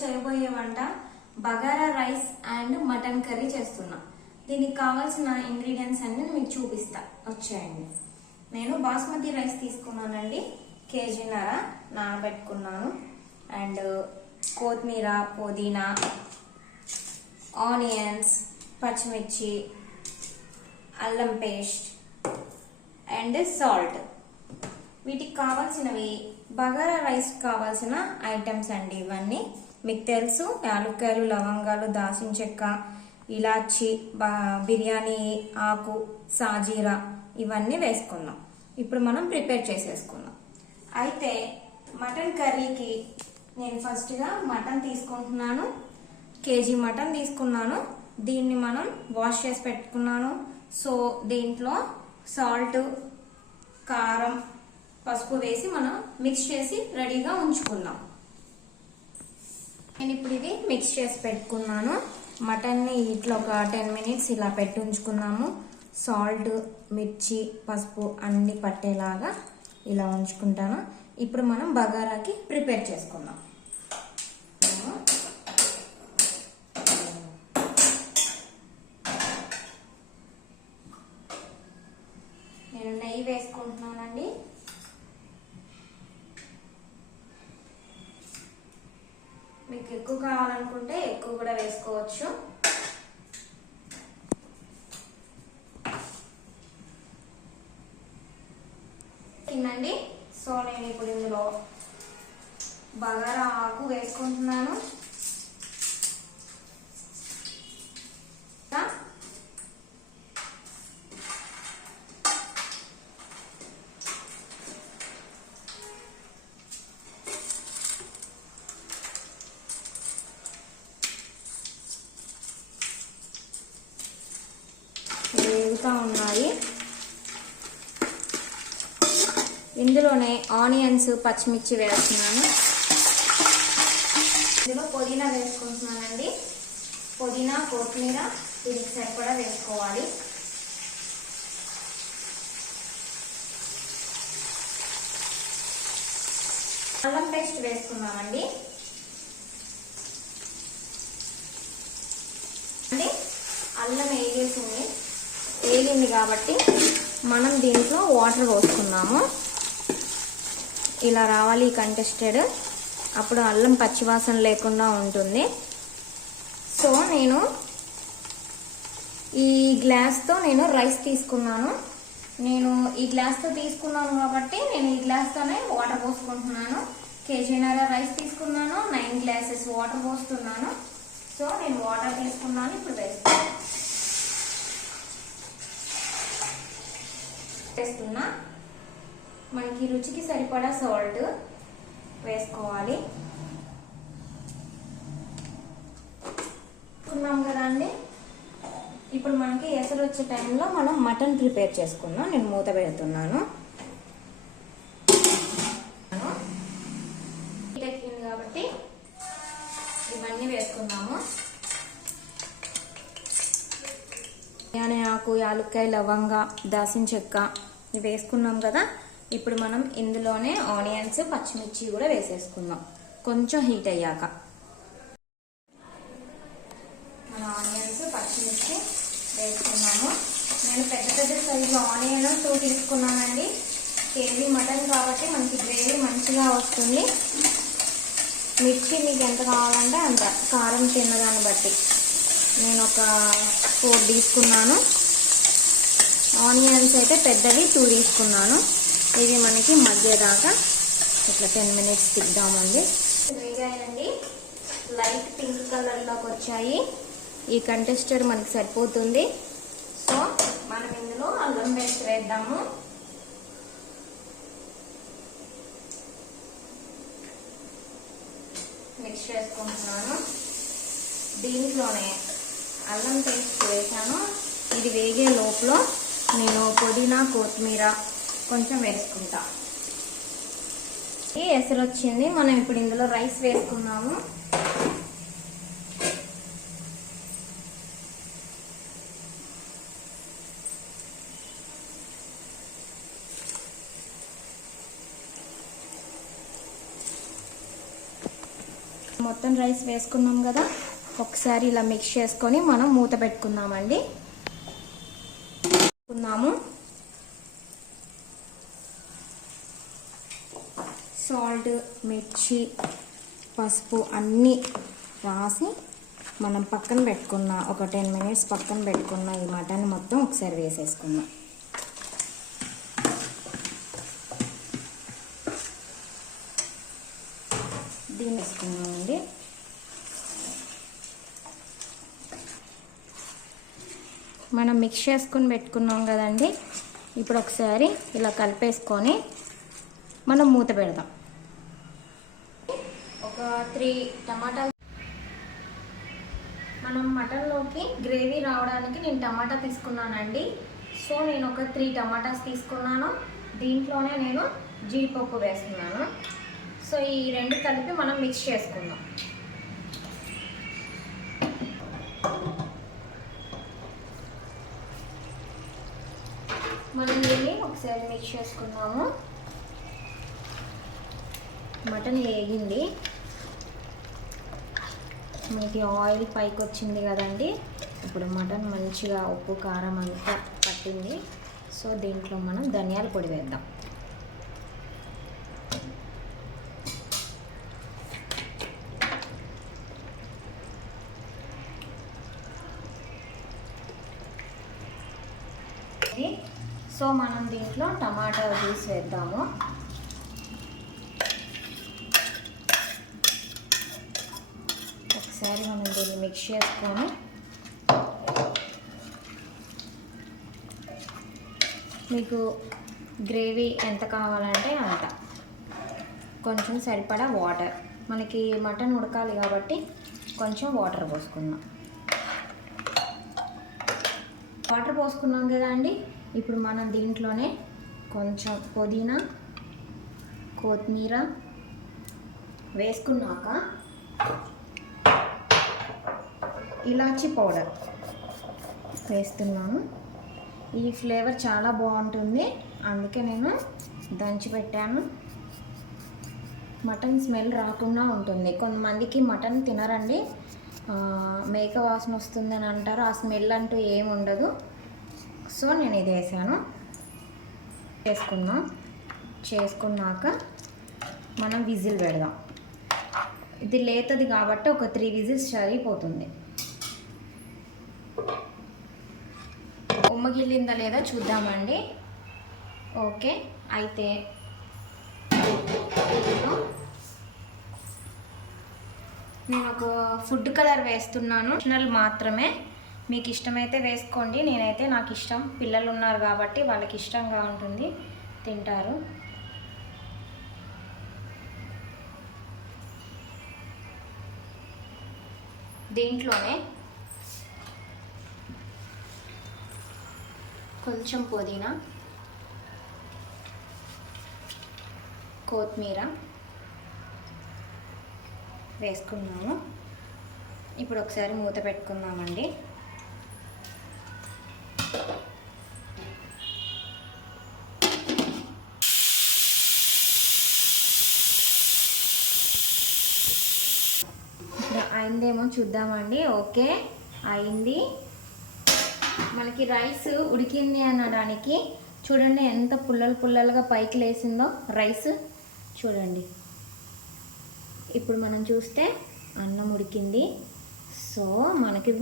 చేయబోయే వంట bagara rice and mutton curry చేస్తున్నా. దీనికి కావాల్సిన ఇంగ్రీడియంట్స్ అన్ని మీకు చూపిస్తా, వచ్చేయండి. నేను బాస్మతి రైస్ తీసుకున్నానండి, కేజీన్నర నానబెట్టుకున్నాను. అండ్ కొత్తిమీర, పుదీనా, ఆనియన్స్, పచ్చిమిర్చి, అల్లం పేస్ట్ అండ్ సాల్ట్. వీటికి కావాల్సినవి బగారా రైస్ కావాల్సిన ఐటమ్స్ అండి. ఇవన్నీ మీకు తెలుసు. యాలక్కాయలు, లవంగాలు, దాల్చిన చెక్క, ఇలాచి, బిర్యానీ ఆకు, సాజీరా ఇవన్నీ వేసుకుందాం. ఇప్పుడు మనం ప్రిపేర్ చేసేసుకుందాం. అయితే మటన్ కర్రీకి నేను ఫస్ట్గా మటన్ తీసుకుంటున్నాను. కేజీ మటన్ తీసుకున్నాను. దీన్ని మనం వాష్ చేసి పెట్టుకున్నాను. సో దీంట్లో సాల్ట్, కారం, పసుపు వేసి మనం మిక్స్ చేసి రెడీగా ఉంచుకుందాం. నేను ఇప్పుడు ఇది మిక్స్ చేసి పెట్టుకున్నాను. మటన్ని ఇట్లా ఒక 10 minutes ఇలా పెట్టి ఉంచుకున్నాము. సాల్ట్, మిర్చి, పసుపు అన్ని పట్టేలాగా ఇలా ఉంచుకుంటాను. ఇప్పుడు మనం బగారాకి ప్రిపేర్ చేసుకుందాం. నేను నెయ్యి వేసుకుంటున్నానండి. మీకు ఎక్కువ కావాలనుకుంటే ఎక్కువ కూడా వేసుకోవచ్చు. తినండి. సో నేను ఇప్పుడు ఇందులో బగారా ఆకు వేసుకుంటున్నాను. వేగుతా ఉన్నాయి. ఇందులోనే ఆనియన్స్, పచ్చిమిర్చి వేస్తున్నాను. ఇందులో పుదీనా వేసుకుంటున్నానండి. పుదీనా, కొత్తిమీర దీనికి సరిపడా వేసుకోవాలి. అల్లం పేస్ట్ వేసుకున్నామండి. అంటే అల్లం వేగింది కాబట్టి మనం దీంట్లో వాటర్ పోసుకున్నాము. ఇలా రావాలి కంటెస్టెడ్, అప్పుడు అల్లం పచ్చివాసన లేకుండా ఉంటుంది. సో నేను ఈ గ్లాస్తో రైస్ తీసుకున్నాను. నేను ఈ గ్లాస్తో తీసుకున్నాను కాబట్టి నేను ఈ గ్లాస్తోనే వాటర్ పోసుకుంటున్నాను. కేజీన్నర రైస్ తీసుకున్నాను, 9 glasses వాటర్ పోస్తున్నాను. సో నేను వాటర్ తీసుకున్నాను. ఇప్పుడు వేస్తున్నా. మనకి రుచికి సరిపడా సాల్ట్ వేసుకోవాలి. అనుకున్నాం కదా అండి. ఇప్పుడు మనకి ఎసరు వచ్చే టైంలో మనం మటన్ ప్రిపేర్ చేసుకుందాం. నేను మూత పెడుతున్నాను కాబట్టి ఇవన్నీ వేసుకున్నాము. బిర్యానీ ఆకు, యాలక్కాయ, లవంగా, దాల్చిన చెక్క ఇవి వేసుకున్నాం కదా. ఇప్పుడు మనం ఇందులోనే ఆనియన్స్, పచ్చిమిర్చి కూడా వేసేసుకుందాం. కొంచెం హీట్ అయ్యాక మన ఆనియన్స్, పచ్చిమిర్చి వేసుకున్నాము. నేను పెద్ద సైజు ఆనియన్ 2 తీసుకున్నానండి. కేజీ మటన్ కాబట్టి మనకి గ్రేవీ మంచిగా వస్తుంది. మిర్చి మీకు ఎంత కావాలంటే అంత, కారం తిన్నదాన్ని బట్టి. నేను ఒక 4 తీసుకున్నాను. ఆనియన్స్ అయితే పెద్దవి 2 తీసుకున్నాను. ఇది మనకి మధ్యదాకా ఇట్లా 10 minutes తిద్దామండి. వేగాయండి, లైట్ పింక్ కలర్లోకి వచ్చాయి. ఈ కంటెస్టెడ్ మనకి సరిపోతుంది. సో మనం ఇందులో అల్లం పేస్ట్ వేద్దాము. మిక్స్ చేసుకుంటున్నాను. దీంట్లోనే అల్లం పేస్ట్ వేసాను. ఇది వేగే లోపల నేను పుదీనా, కొత్తిమీర కొంచెం వేసుకుంటా. ఎసరు వచ్చింది. మనం ఇప్పుడు ఇందులో రైస్ వేసుకున్నాము. మొత్తం రైస్ వేసుకున్నాం కదా, ఒకసారి ఇలా మిక్స్ చేసుకొని మనం మూత పెట్టుకుందామండి. సాల్ట్, మిర్చి, పసుపు అన్నీ రాసి మనం పక్కన పెట్టుకున్న ఒక 10 minutes పక్కన పెట్టుకున్న ఈ మటన్ మొత్తం ఒకసారి వేసేసుకుందాం. దీన్ని వేసుకున్నామండి. మనం మిక్స్ చేసుకుని పెట్టుకున్నాం కదండి. ఇప్పుడు ఒకసారి ఇలా కలిపేసుకొని మనం మూత పెడదాం. ఒక 3 టమాటాలు, మనం మటన్లోకి గ్రేవీ రావడానికి నేను టమాటా తీసుకున్నానండి. సో నేను ఒక 3 టమాటాస్ తీసుకున్నాను. దీంట్లోనే నేను జీడిపప్పు వేస్తున్నాను. సో ఈ 2 కలిపి మనం మిక్స్ చేసుకుందాం. మనం దీన్ని ఒకసారి మిక్స్ చేసుకున్నాము. మటన్ వేగింది, మనకి ఆయిల్ పైకి వచ్చింది కదండి. ఇప్పుడు మటన్ మంచిగా ఉప్పు కారం అంతా పట్టింది. సో దీంట్లో మనం ధనియాల పొడి వేద్దాం. సో మనం దీంట్లో టమాటా జ్యూస్ వేద్దాము. ఒకసారి మనం దీన్ని మిక్స్ చేసుకొని మీకు గ్రేవీ ఎంత కావాలంటే అంత, కొంచెం సరిపడా వాటర్, మనకి మటన్ ఉడకాలి కాబట్టి కొంచెం వాటర్ పోసుకుందాం. వాటర్ పోసుకున్నాం కదా అండి. ఇప్పుడు మనం దీంట్లోనే కొంచెం పుదీనా, కొత్తిమీర వేసుకున్నాక ఇలాచీ పౌడర్ వేస్తున్నాను. ఈ ఫ్లేవర్ చాలా బాగుంటుంది, అందుకే నేను దంచి పెట్టాను. మటన్ స్మెల్ రాకుండా ఉంటుంది. కొంతమందికి మటన్ తినరండి, మేక వాసన వస్తుందని అంటారు. ఆ స్మెల్ అంటూ ఏమి ఉండదు. సో నేను ఇది వేసాను. చేసుకున్నాక మనం విజిల్ పెడదాం. ఇది లేతది కాబట్టి ఒక 3 విజిల్స్ సరిపోతుంది. ఉమ్మగిల్లిందా లేదా చూద్దామండి. ఓకే, అయితే నేను ఒక ఫుడ్ కలర్ వేస్తున్నాను. ఆప్షనల్ మాత్రమే, మీకు ఇష్టమైతే వేసుకోండి. నేనైతే నాకు ఇష్టం, పిల్లలు ఉన్నారు కాబట్టి వాళ్ళకి ఇష్టంగా ఉంటుంది, తింటారు. దీంట్లోనే కొంచెం పుదీనా, కొత్తిమీర వేసుకున్నాము. ఇప్పుడు ఒకసారి మూత పెట్టుకుందామండి. అయిందేమో చూద్దామండి. ఓకే, అయింది. మనకి రైస్ ఉడికింది అనడానికి చూడండి ఎంత పుల్లలుగా పైకి లేసిందో రైస్ చూడండి. ఇప్పుడు మనం చూస్తే అన్నం ఉడికింది. సో మనకి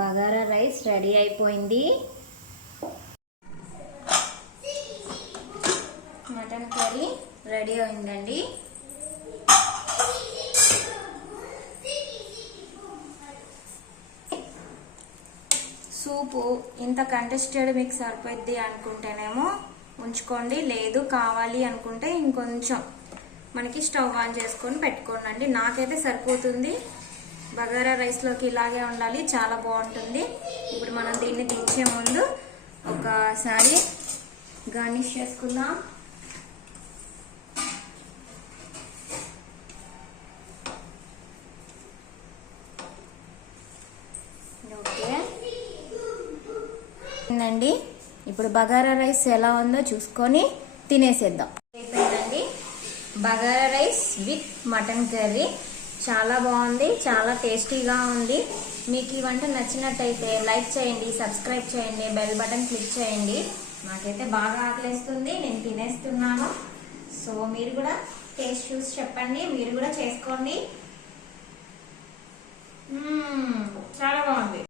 బగారా రైస్ రెడీ అయిపోయింది. మటన్ కర్రీ రెడీ అయిందండి. సూపు ఇంత కంటెస్టెడ్ మీకు సరిపోద్ది అనుకుంటేనేమో ఉంచుకోండి, లేదు కావాలి అనుకుంటే ఇంకొంచెం మనకి స్టవ్ ఆన్ చేసుకొని పెట్టుకోండి. నాకైతే సరిపోతుంది. బగారా రైస్లోకి ఇలాగే ఉండాలి, చాలా బాగుంటుంది. ఇప్పుడు మనం దీన్ని దించే ముందు ఒకసారి గార్నిష్ చేసుకుందాం. ఓకే అండి, ఇప్పుడు బగారా రైస్ ఎలా ఉందో చూసుకొని తినేసేద్దాం. అయిపోయిందండి bagara rice with mutton curry. చాలా బాగుంది, చాలా టేస్టీగా ఉంది. మీకు ఈ వంట నచ్చినట్టయితే లైక్ చేయండి, సబ్స్క్రైబ్ చేయండి, బెల్ బటన్ క్లిక్ చేయండి. నాకైతే బాగా ఆకలిస్తుంది, నేను తినేస్తున్నాను. సో మీరు కూడా టేస్ట్ చూసి చెప్పండి, మీరు కూడా చేసుకోండి. చాలా బాగుంది.